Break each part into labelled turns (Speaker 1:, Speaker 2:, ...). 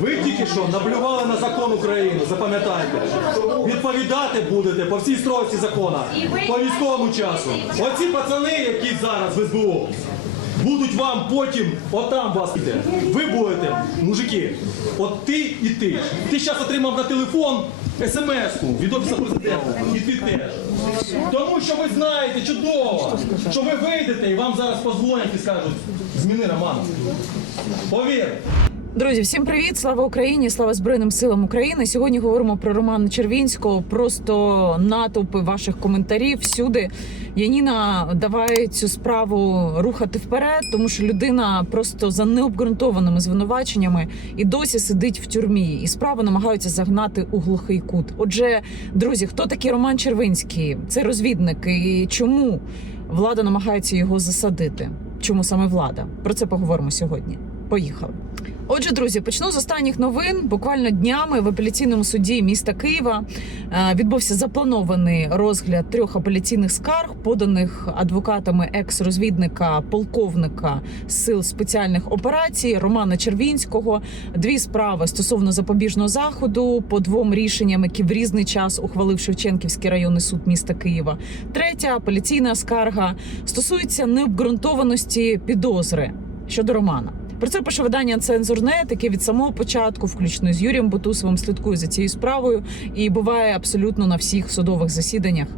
Speaker 1: Ви тільки що наплювали на закон України, запам'ятайте. Відповідати будете по всій стройці закону. по військовому часу. Оці пацани, які зараз в СБУ, будуть вам потім, отам вас піде. Ви будете, мужики, от ти і ти. Ти зараз отримав на телефон смс-ку від офісу президента. І ти теж. Тому що ви знаєте чудово, що ви вийдете і вам зараз позвонять і скажуть, зміни Роман. Повір.
Speaker 2: Друзі, всім привіт! Слава Україні! Слава Збройним силам України! Сьогодні говоримо про Роман Червінського, просто натовпи ваших коментарів всюди. Яніна давай цю справу рухати вперед, тому що людина просто за необґрунтованими звинуваченнями і досі сидить в тюрмі, і справу намагаються загнати у глухий кут. Отже, друзі, хто такий Роман Червінський? Це розвідник, і чому влада намагається його засадити? Чому саме влада? Про це поговоримо сьогодні. Поїхали. Отже, друзі, почну з останніх новин. Буквально днями в апеляційному суді міста Києва е, відбувся запланований розгляд трьох апеляційних скарг, поданих адвокатами екс-розвідника, полковника сил спеціальних операцій Романа Червінського. Дві справи стосовно запобіжного заходу по двом рішенням, які в різний час ухвалив Шевченківський районний суд міста Києва. Третя апеляційна скарга стосується необґрунтованості підозри щодо Романа. Про це пише видання цензурне, таке від самого початку, включно з Юрієм Бутусовим, слідкує за цією справою і буває абсолютно на всіх судових засіданнях.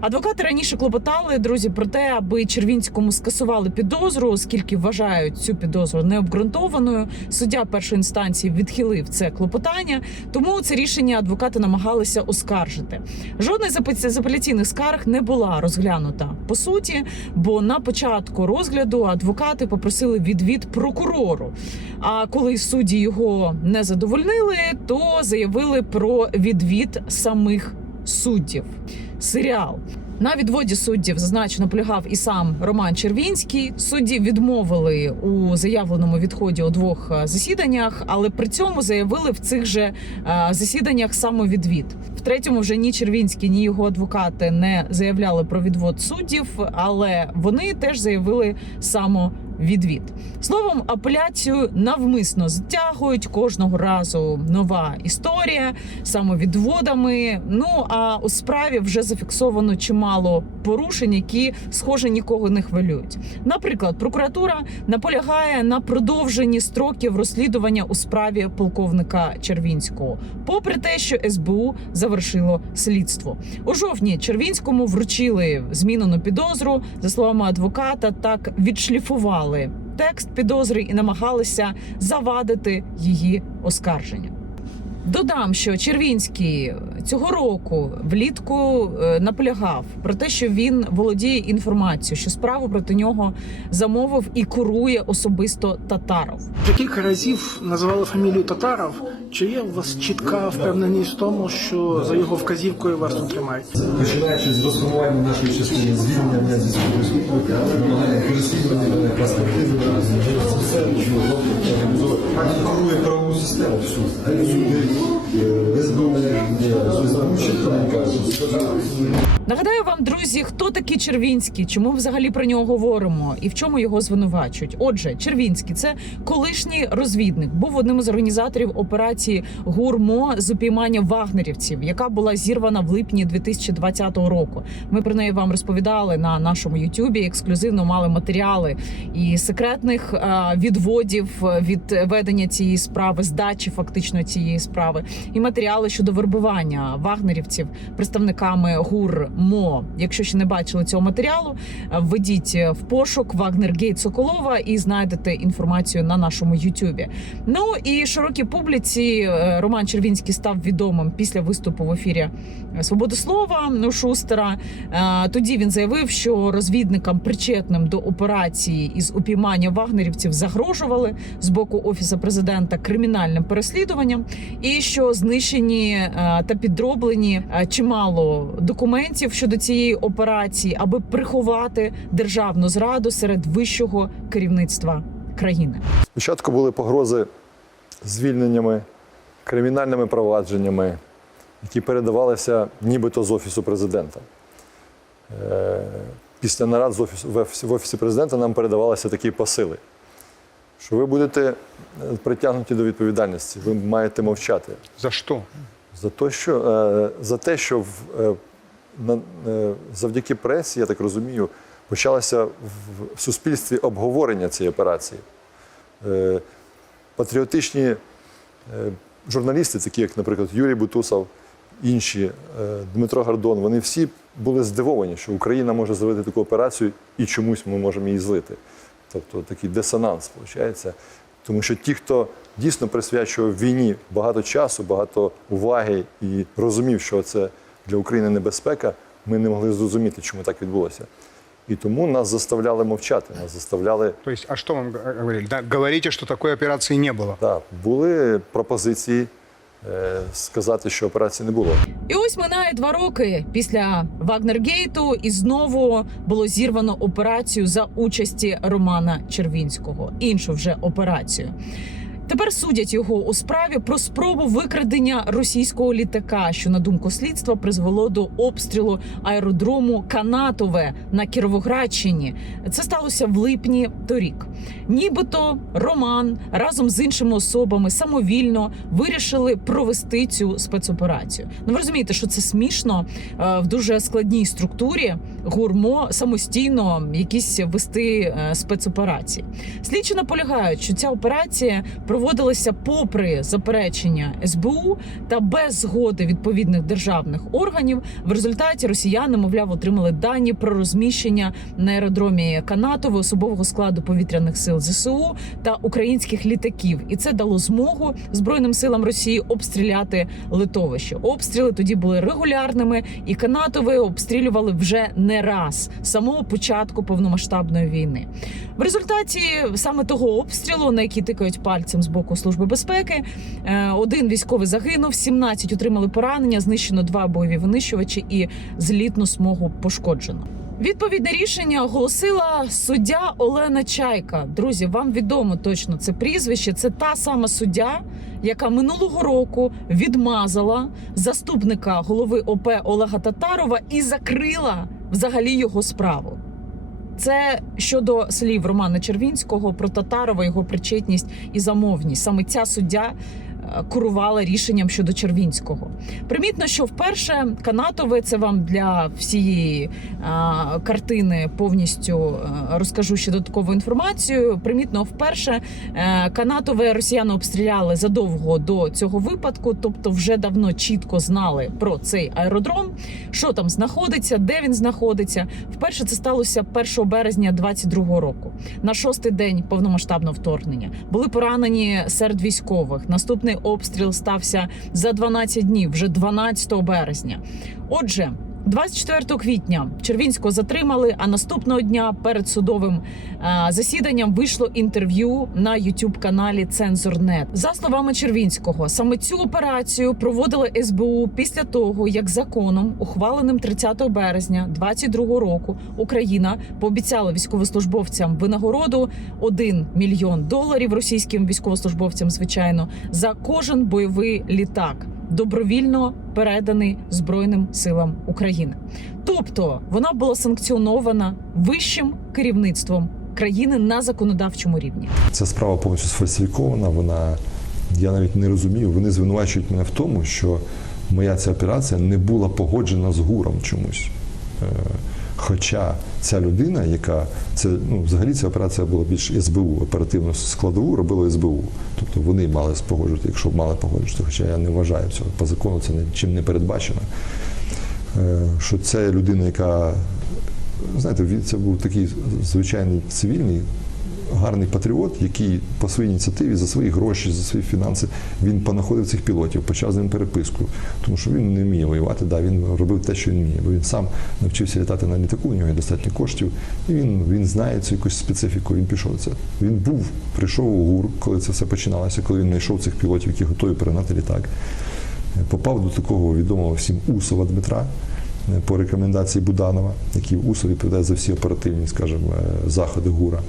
Speaker 2: Адвокати раніше клопотали друзі про те, аби Червінському скасували підозру, оскільки вважають цю підозру необґрунтованою. Суддя першої інстанції відхилив це клопотання, тому це рішення адвокати намагалися оскаржити. Жодна з апеляційних скарг не була розглянута по суті, бо на початку розгляду адвокати попросили відвід прокурора прокурору. А коли судді його не задовольнили, то заявили про відвід самих суддів. Серіал. На відводі суддів зазначено полягав і сам Роман Червінський. Судді відмовили у заявленому відході у двох е, засіданнях, але при цьому заявили в цих же е, засіданнях самовідвід. В третьому вже ні Червінський, ні його адвокати не заявляли про відвод суддів, але вони теж заявили самовідвід відвід. Словом, апеляцію навмисно затягують кожного разу нова історія самовідводами. Ну а у справі вже зафіксовано чимало порушень, які схоже нікого не хвилюють. Наприклад, прокуратура наполягає на продовженні строків розслідування у справі полковника Червінського, попри те, що СБУ завершило слідство у жовтні. Червінському вручили змінену підозру за словами адвоката. Так відшліфували знали текст підозри і намагалися завадити її оскарження. Додам, що Червінський цього року влітку е, наполягав про те, що він володіє інформацією, що справу проти нього замовив і курує особисто татаров.
Speaker 3: Таких разів називали фамілію татаров. Чи є у вас чітка впевненість в тому, що за його вказівкою вас утримають?
Speaker 4: Починаючи з розформування нашої частини звільнення зі спільної намагання переслідування перспективы социальную, реализовать, правовую систему,
Speaker 2: Нагадаю вам, друзі, хто такі Червінські, чому взагалі про нього говоримо і в чому його звинувачують? Отже, Червінський це колишній розвідник, був одним із організаторів операції Гурмо з упіймання вагнерівців, яка була зірвана в липні 2020 року. Ми про неї вам розповідали на нашому Ютубі. Ексклюзивно мали матеріали і секретних е, відводів від ведення цієї справи, здачі фактично цієї справи, і матеріали щодо вербування вагнерівців, представниками гур мо. Якщо ще не бачили цього матеріалу, введіть в пошук Вагнер Гейт Соколова і знайдете інформацію на нашому Ютюбі. Ну і широкій публіці е, Роман Червінський став відомим після виступу в ефірі Свободи слова ну, Шустера. Е, тоді він заявив, що розвідникам, причетним до операції із упіймання вагнерівців, загрожували з боку офісу президента кримінальним переслідуванням, і що знищені е, та підроблені зроблені е, чимало документів щодо цієї операції, аби приховати державну зраду серед вищого керівництва країни.
Speaker 5: Спочатку були погрози звільненнями, кримінальними провадженнями, які передавалися нібито з офісу президента. Е, після нарад з офісу в офісі президента нам передавалися такі посили, що ви будете е, притягнуті до відповідальності, ви маєте мовчати. За що? Е, за те, що за е, те, що завдяки пресі, я так розумію, почалося в суспільстві обговорення цієї операції. Е, патріотичні журналісти, такі як, наприклад, Юрій Бутусов, інші, Дмитро Гордон, вони всі були здивовані, що Україна може зробити таку операцію і чомусь ми можемо її злити. Тобто такий дисонанс, виходить. Тому що ті, хто дійсно присвячував війні багато часу, багато уваги і розумів, що це для України небезпека. Ми не могли зрозуміти, чому так відбулося. і тому нас заставляли мовчати, нас заставляли.
Speaker 6: То есть, а что вам говорили? Да, говорите, что такой операции не було.
Speaker 5: Так, були пропозиції е, сказати, що операції не було.
Speaker 2: І ось минає два роки після Вагнергейту, і знову було зірвано операцію за участі Романа Червінського, іншу вже операцію. Тепер судять його у справі про спробу викрадення російського літака, що на думку слідства призвело до обстрілу аеродрому Канатове на Кіровоградщині. Це сталося в липні торік. Нібито Роман разом з іншими особами самовільно вирішили провести цю спецоперацію. Ну, ви розумієте, що це смішно е, в дуже складній структурі гурмо самостійно якісь вести е, спецоперації. Слідчі наполягають, що ця операція про проводилися попри заперечення СБУ та без згоди відповідних державних органів. В результаті росіяни, мовляв, отримали дані про розміщення на аеродромі Канатови особового складу повітряних сил ЗСУ та українських літаків, і це дало змогу збройним силам Росії обстріляти литовище. Обстріли тоді були регулярними, і Канатови обстрілювали вже не раз з самого початку повномасштабної війни. В результаті саме того обстрілу, на який тикають пальцем з боку служби безпеки. Е, один військовий загинув, 17 отримали поранення, знищено два бойові винищувачі і злітну смугу пошкоджено. Відповідне рішення оголосила суддя Олена Чайка. Друзі, вам відомо точно це прізвище. Це та сама суддя, яка минулого року відмазала заступника голови ОП Олега Татарова і закрила взагалі його справу. Це щодо слів Романа Червінського про Татарова, його причетність і замовність. Саме ця суддя курувала рішенням щодо Червінського. Примітно, що вперше канатове це вам для всієї картини повністю е, розкажу ще додаткову інформацію. Примітно, вперше е, канатове росіяни обстріляли задовго до цього випадку, тобто вже давно чітко знали про цей аеродром, що там знаходиться, де він знаходиться. Вперше це сталося 1 березня 22-го року, на шостий день повномасштабного вторгнення. Були поранені серед військових. Наступний обстріл стався за 12 днів, вже 12 березня. Отже. 24 квітня Червінського затримали. А наступного дня перед судовим е, засіданням вийшло інтерв'ю на youtube каналі Цензорнет. За словами Червінського, саме цю операцію проводили СБУ після того, як законом, ухваленим 30 березня 2022 року, Україна пообіцяла військовослужбовцям винагороду 1 мільйон доларів російським військовослужбовцям, звичайно, за кожен бойовий літак добровільно переданий Збройним силам України. Тобто вона була санкціонована вищим керівництвом країни на законодавчому рівні.
Speaker 7: Ця справа повністю сфальсифікована. Вона я навіть не розумію. Вони звинувачують мене в тому, що моя ця операція не була погоджена з гуром чомусь. Е, хоча ця людина, яка це ну взагалі ця операція була більш СБУ, оперативну складову робила СБУ. Тобто вони мали спогоджувати, якщо б мали погоджувати, хоча я не вважаю цього. По закону це нічим не передбачено. Е, що це людина, яка знаєте, це був такий звичайний цивільний гарний патріот, який по своїй ініціативі за свої гроші, за свої фінанси він понаходив цих пілотів, почав з ним переписку, тому що він не вміє воювати. Да, він робив те, що він вміє, бо він сам навчився літати на літаку. У нього є достатньо коштів, і він він знає цю якусь специфіку. Він пішов це. Він був, прийшов у гур, коли це все починалося, коли він знайшов цих пілотів, які готові перенати літак. Е, попав до такого відомого всім Усова Дмитра е, по рекомендації Буданова, який в Усов відповідає за всі оперативні, скажімо, е, заходи гура.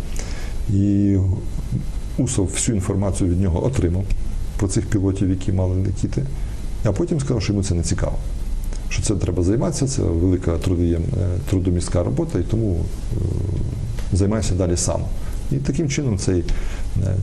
Speaker 7: І Усов всю інформацію від нього отримав про цих пілотів, які мали летіти, а потім сказав, що йому це не цікаво. Що це треба займатися, це велика е, трудомістка робота, і тому е, займайся далі сам. І таким чином цей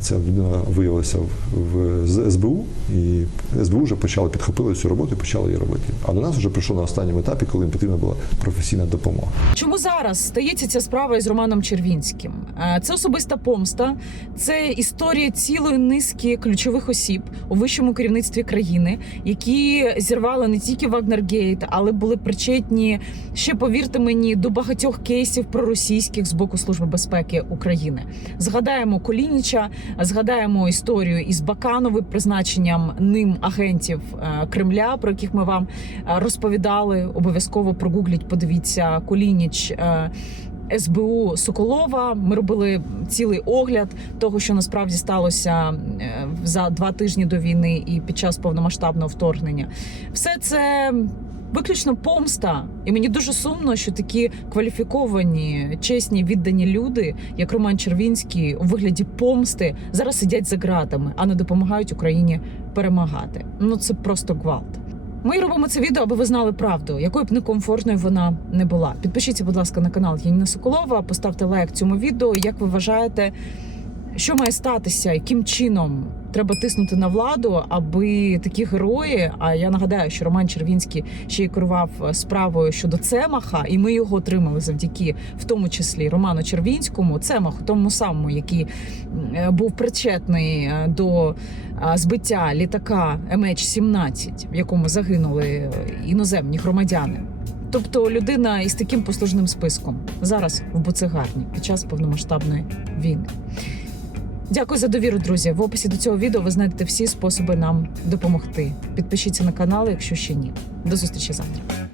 Speaker 7: це людина е, виявилася в СБУ, і СБУ вже почали підхопили цю роботу і почали її робити. А до нас вже прийшло на останньому етапі, коли їм потрібна була професійна допомога.
Speaker 2: Чому зараз стається ця справа із Романом Червінським? Е, це особиста помста, це історія цілої низки ключових осіб у вищому керівництві країни, які зірвали не тільки Вагнергейт, але були причетні ще повірте мені до багатьох кейсів проросійських з боку служби безпеки України. Згадаємо Колініча. Згадаємо історію із Бакановим призначенням ним агентів е, Кремля, про яких ми вам е, розповідали. Обов'язково прогугліть, подивіться Колініч. Е, СБУ Соколова ми робили цілий огляд того, що насправді сталося за два тижні до війни і під час повномасштабного вторгнення. Все це виключно помста. І мені дуже сумно, що такі кваліфіковані, чесні, віддані люди, як Роман Червінський, у вигляді помсти зараз сидять за ґратами, а не допомагають Україні перемагати. Ну це просто гвалт. Ми робимо це відео, аби ви знали правду, якою б некомфортною вона не була. Підпишіться, будь ласка, на канал Яніна Соколова, поставте лайк цьому відео. Як ви вважаєте, що має статися, яким чином? треба тиснути на владу, аби такі герої. А я нагадаю, що Роман Червінський ще й керував е, справою щодо Цемаха, і ми його отримали завдяки, в тому числі Роману Червінському, Цемаху, тому самому, який е, був причетний е, до збиття літака меч 17 в якому загинули іноземні громадяни. Тобто людина із таким послужним списком зараз в буцегарні під час повномасштабної війни. Дякую за довіру, друзі. В описі до цього відео ви знайдете всі способи нам допомогти. Підпишіться на канал, якщо ще ні. До зустрічі завтра.